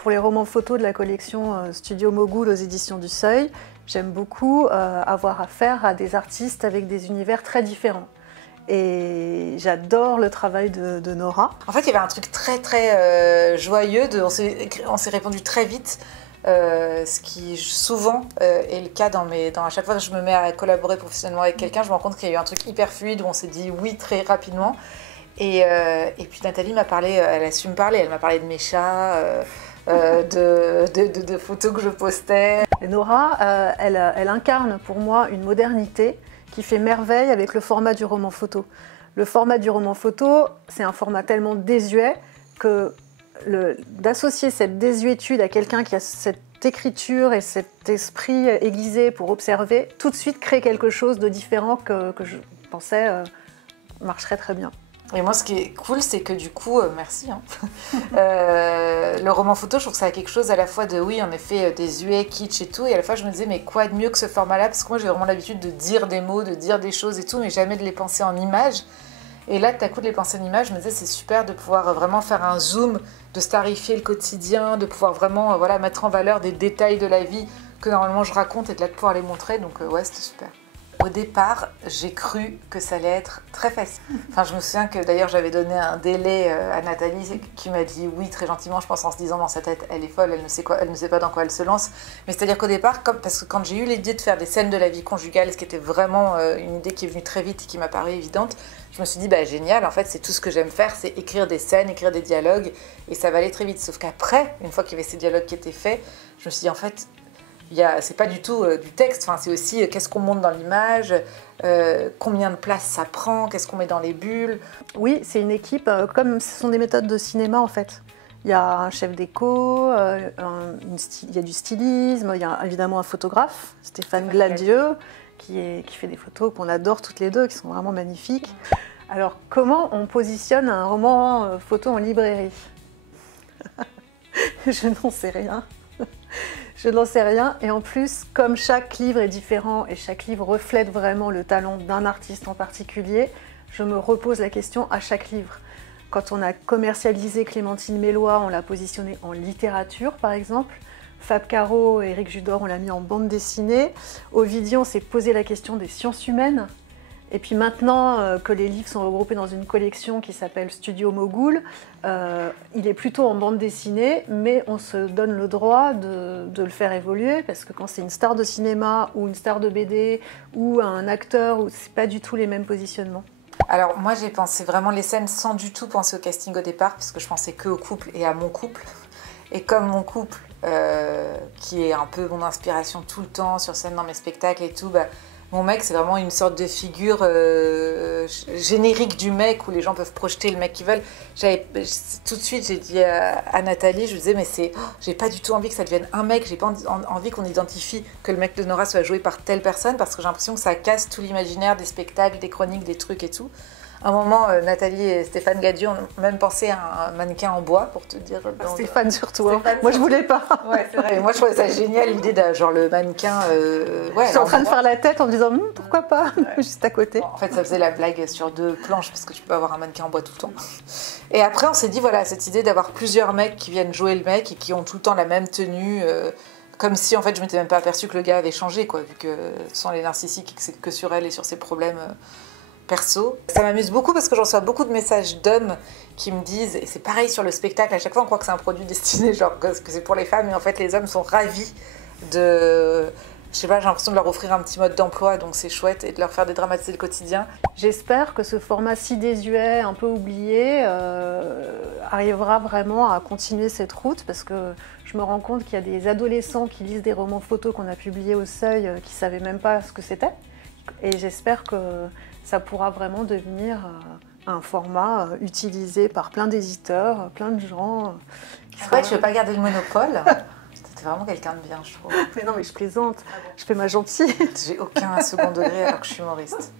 pour les romans photos de la collection Studio Mogul aux éditions du Seuil, j'aime beaucoup avoir affaire à des artistes avec des univers très différents. Et j'adore le travail de Nora. En fait, il y avait un truc très joyeux, on s'est répondu très vite, ce qui souvent est le cas à chaque fois que je me mets à collaborer professionnellement avec quelqu'un, je me rends compte qu'il y a eu un truc hyper fluide où on s'est dit oui très rapidement. Et puis Nathalie m'a parlé, elle a su me parler, elle m'a parlé de mes chats, de photos que je postais. Et Nora, elle incarne pour moi une modernité qui fait merveille avec le format du roman photo. Le format du roman photo, c'est un format tellement désuet que d'associer cette désuétude à quelqu'un qui a cette écriture et cet esprit aiguisé pour observer, tout de suite crée quelque chose de différent que je pensais marcherait très bien. Et moi, ce qui est cool, c'est que du coup, merci. Hein. Le roman photo, je trouve que ça a quelque chose à la fois de, oui, en effet, désuet, kitsch et tout. Et à la fois, je me disais, mais quoi de mieux que ce format-là? Parce que moi, j'ai vraiment l'habitude de dire des mots, de dire des choses et tout, mais jamais de les penser en images. Et là, tout à coup, de les penser en images, je me disais, c'est super de pouvoir vraiment faire un zoom, de starifier le quotidien, de pouvoir vraiment mettre en valeur des détails de la vie que normalement je raconte et de là de pouvoir les montrer. Donc, ouais, c'était super. Au départ, j'ai cru que ça allait être très facile. Enfin, je me souviens que d'ailleurs j'avais donné un délai à Nathalie qui m'a dit oui très gentiment, je pense en se disant dans sa tête elle est folle, elle ne sait pas dans quoi elle se lance. Mais c'est-à-dire qu'au départ, parce que quand j'ai eu l'idée de faire des scènes de la vie conjugale, ce qui était vraiment une idée qui est venue très vite et qui m'a paru évidente, je me suis dit bah génial, en fait c'est tout ce que j'aime faire, c'est écrire des scènes, écrire des dialogues et ça va aller très vite. Sauf qu'après, une fois qu'il y avait ces dialogues qui étaient faits, je me suis dit en fait c'est pas du tout du texte, enfin, c'est aussi qu'est-ce qu'on monte dans l'image, combien de place ça prend, qu'est-ce qu'on met dans les bulles. Oui, c'est une équipe, comme ce sont des méthodes de cinéma en fait. Il y a un chef déco, il y a du stylisme, il y a évidemment un photographe, Stéphane Gladieux, qui fait des photos qu'on adore toutes les deux, qui sont vraiment magnifiques. Alors, comment on positionne un roman photo en librairie? Je n'en sais rien. Je n'en sais rien et en plus, comme chaque livre est différent et chaque livre reflète vraiment le talent d'un artiste en particulier, je me repose la question à chaque livre. Quand on a commercialisé Clémentine Mélois, on l'a positionnée en littérature par exemple. Fab Caro et Éric Judor, on l'a mis en bande dessinée. Ovidie, on s'est posé la question des sciences humaines. Et puis maintenant que les livres sont regroupés dans une collection qui s'appelle Studio Mogul, il est plutôt en bande dessinée, mais on se donne le droit de le faire évoluer, parce que quand c'est une star de cinéma ou une star de BD ou un acteur, c'est pas du tout les mêmes positionnements. Alors moi j'ai pensé vraiment les scènes sans du tout penser au casting au départ, parce que je pensais que au couple et à mon couple. Et comme mon couple, qui est un peu mon inspiration tout le temps sur scène dans mes spectacles et tout, bah, mon mec, c'est vraiment une sorte de figure générique du mec où les gens peuvent projeter le mec qu'ils veulent. Tout de suite, j'ai dit à Nathalie, je lui disais, mais j'ai pas du tout envie que ça devienne un mec, j'ai pas envie qu'on identifie que le mec de Nora soit joué par telle personne parce que j'ai l'impression que ça casse tout l'imaginaire des spectacles, des chroniques, des trucs et tout. À un moment, Nathalie et Stéphane Gadieu ont même pensé à un mannequin en bois, pour te dire. Stéphane surtout, hein. Moi je voulais pas. Ouais, c'est vrai. Moi je trouvais ça génial, l'idée de genre le mannequin. Je suis en train de faire la tête en me disant pourquoi pas, juste à côté. En fait, ça faisait la blague sur 2 planches, parce que tu peux avoir un mannequin en bois tout le temps. Et après, on s'est dit, voilà, cette idée d'avoir plusieurs mecs qui viennent jouer le mec et qui ont tout le temps la même tenue. Comme si en fait je m'étais même pas aperçue que le gars avait changé, quoi, vu que ce sont les narcissiques et que c'est que sur elle et sur ses problèmes. Perso. Ça m'amuse beaucoup parce que j'en reçois beaucoup de messages d'hommes qui me disent, et c'est pareil sur le spectacle, à chaque fois on croit que c'est un produit destiné, genre que c'est pour les femmes, et en fait les hommes sont ravis de... Je sais pas, j'ai l'impression de leur offrir un petit mode d'emploi, donc c'est chouette, et de leur faire dédramatiser le quotidien. J'espère que ce format si désuet, un peu oublié, arrivera vraiment à continuer cette route, parce que je me rends compte qu'il y a des adolescents qui lisent des romans photos qu'on a publiés au Seuil, qui savaient même pas ce que c'était, et j'espère que ça pourra vraiment devenir un format utilisé par plein d'éditeurs, plein de gens. C'est vrai que je ne veux pas garder le monopole. C'était vraiment quelqu'un de bien, je trouve. Mais non, mais je plaisante. Je fais ma gentille. J'ai aucun second degré alors que je suis humoriste.